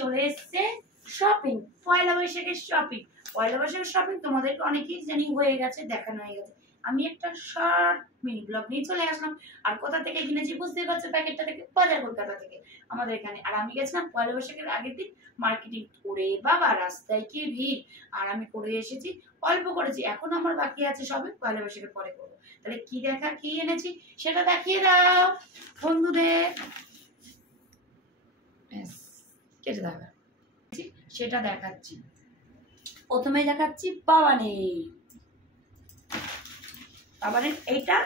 চলে এসছে শপিং, পয়লা বৈশাখের শপিং। পয়লা বৈশাখের শপিং তোমাদেরকে অনেকেই জানি হয়ে গেছে, দেখানো হয়ে গেছে। আমি একটা শর্ট মিনি ব্লগ নিয়ে চলে আসলাম। আর কোথা থেকে কিনেছি বুঝতেই পারছো, প্যাকেটটা থেকে বাজার কলকাতা থেকে আমাদের এখানে। আর আমি গেছিলাম পয়লা বৈশাখের আগের দিন মার্কেটিং করে, বাবা রাস্তায় কি ভিড়। আর আমি করে এসেছি, অল্প করেছি, এখন আমার বাকি আছে সবে, পয়লা বৈশাখের পরে করবো। তাহলে কি দেখা কি এনেছি সেটা দেখিয়ে দাও বন্ধুদের। কেটে দেখা সেটা দেখাচ্ছি। প্রথমে দেখাচ্ছি বাবানের এইটা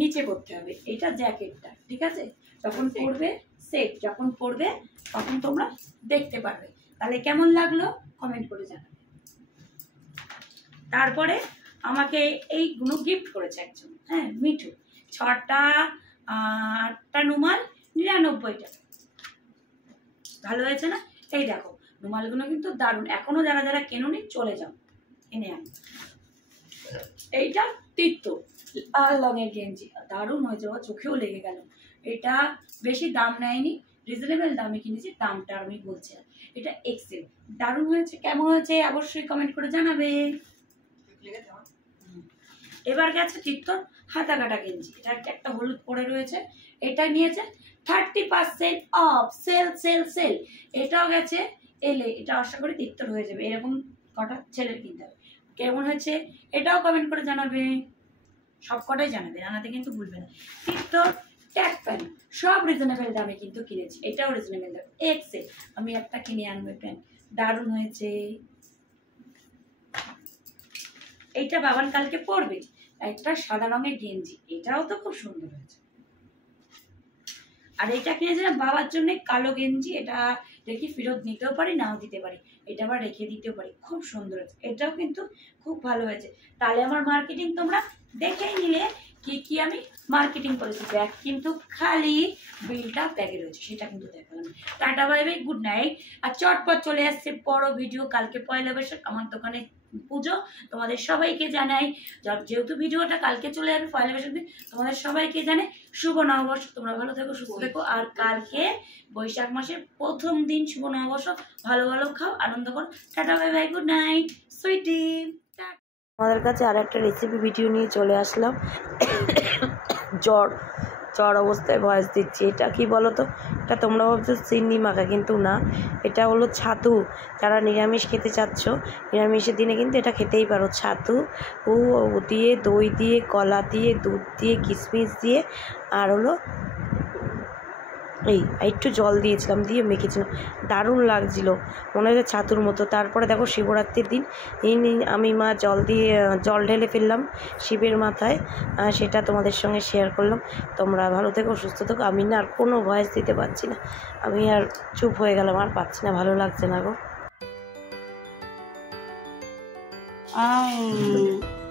নিচে করতে হবে, এইটা জ্যাকেটটা, ঠিক আছে? যখন পরবে সেট, যখন পরবে তখন তোমরা দেখতে পারবে। তাহলে কেমন লাগলো কমেন্ট করে জানাবে। তারপরে আমাকে এইগুলো গিফট করেছে একজন, হ্যাঁ, মিঠু। 6টা 8টা রুমাল 99 টাকা। ভালো হয়েছে না? এই দেখো রুমালগুলো কিন্তু দারুণ। এখনো যারা যারা কেননি চলে যাও, এনে আন। এইটা তীর্থ লাল রঙের গেঞ্জি, দারুণ হয়েছে, চোখেও লেগে গেল। এটা বেশি দাম নেয়নি, রিজনেবল দামে কিনেছি, দামটা আমি বলছি না। এটা এক্সেল, দারুণ হয়েছে। কেমন হয়েছে অবশ্যই কমেন্ট করে জানাবে। এবার গেছে তীর্থ হাতা কাটা গেঞ্জি, এটা একটা হলুদ পরে রয়েছে, এটা নিয়েছে 30% অফ, সেল সেল সেল। এটাও গেছে এলে, এটা আশা করি তীর্থর হয়ে যাবে। এরকম কটা ছেলের কিনতে হবে। কেমন হয়েছে এটাও কমেন্ট করে জানাবে, সব কটাই জানাবে, জানাতে কিন্তু ভুলবে না। তীর্থর ট্যাগ প্যান্ট সব রিজনেবল দামে কিন্তু কিনেছি, এটাও রিজনেবল দাম, এক্সেল। আমি একটা কিনে আনবো প্যান্ট, দারুণ হয়েছে। এইটা বাবান কালকে পরবে, একটা সাদা রঙের গেঞ্জি, এটাও তো খুব সুন্দর হয়েছে। আর এটা কিনেছিলাম বাবার জন্য কালো গেঞ্জি, এটা দেখি ফেরত নিতেও পারি, নাও দিতে পারি, এটা আবার রেখে দিতেও পারি, খুব সুন্দর হয়েছে। এটাও কিন্তু খুব ভালো হয়েছে। তাহলে আমার মার্কেটিং তোমরা দেখেই নিলে কি কি আমি মার্কেটিং করেছি। ব্যাগ কিন্তু খালি, বিলটা ব্যাগে রয়েছে, সেটা কিন্তু দেখালাম। Tata bye bye, good night. আর চটপট চলে আসছে বড় ভিডিও, কালকে পয়লা বৈশাখ, আমার দোকানে পুজো। তোমাদের সবাইকে জানাই, যেহেতু ভিডিওটা কালকে চলে যাবে পয়লা বৈশাখ দিন, তোমাদের সবাইকে জানাই শুভ নববর্ষ। তোমরা ভালো থেকো, সুস্থ থেকো। আর কালকে বৈশাখ মাসের প্রথম দিন, শুভ নববর্ষ। ভালো ভালো খাও, আনন্দ করো। Ta ta bye bye, good night sweetie. আমাদের কাছে আর একটা রেসিপি ভিডিও নিয়ে চলে আসলাম। জ্বর অবস্থায় ভয়েস দিচ্ছি। এটা কি বলো তো, এটা তোমরা ভাবছো চিনি মাখা, কিন্তু না, এটা হলো ছাতু। যারা নিরামিষ খেতে চাচ্ছ, নিরামিষের দিনে কিন্তু এটা খেতেই পারো। ছাতু দিয়ে, দই দিয়ে, কলা দিয়ে, দুধ দিয়ে, কিশমিশ দিয়ে, আর হলো এই একটু জল দিয়েছিলাম, দিয়ে মেখেছিলাম, দারুণ লাগছিল, মনে হচ্ছে ছাতুর মতো। তারপরে দেখো শিবরাত্রির দিন আমি মা জল ঢেলে ফেললাম শিবের মাথায়, সেটা তোমাদের সঙ্গে শেয়ার করলাম। তোমরা ভালো থেকো, সুস্থ থেকো। আমি না আর কোনো ভয়েস দিতে পারছি না, আমি আর চুপ হয়ে গেলাম, আর পাচ্ছি না, ভালো লাগছে না গো।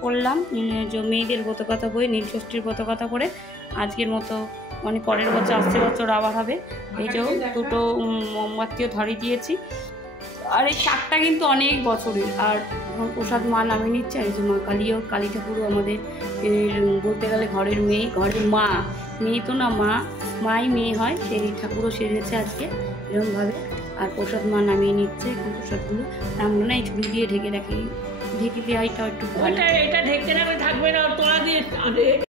পড়লাম মেয়েদের ব্রতকথা বই, নীলষষ্ঠীর ব্রতকথা করে আজকের মতো, মানে পরের বছর, আসছে বছর আবার হবে। এই যে দুটো মোমবাতিও ধরিয়ে দিয়েছি। আর এই শাকটা কিন্তু অনেক বছরের। আর প্রসাদ মা নামিয়ে নিচ্ছে। আর এই যে মা কালী ঠাকুরও আমাদের বলতে গেলে ঘরের মেয়ে, ঘরের মা, মেয়ে তো না, মাই মেয়ে হয়, সেই ঠাকুরও সেরেছে আজকে এরকমভাবে। আর প্রসাদ মা নামিয়ে নিচ্ছে এখন প্রসাদগুলো। আমরা না এই ঝুড়ি দিয়ে ঢেকে রাখি, ঢেকে দিয়ে এইটাও একটু, এটা ঢেকে রাখলে থাকবে না, তোলা দিয়ে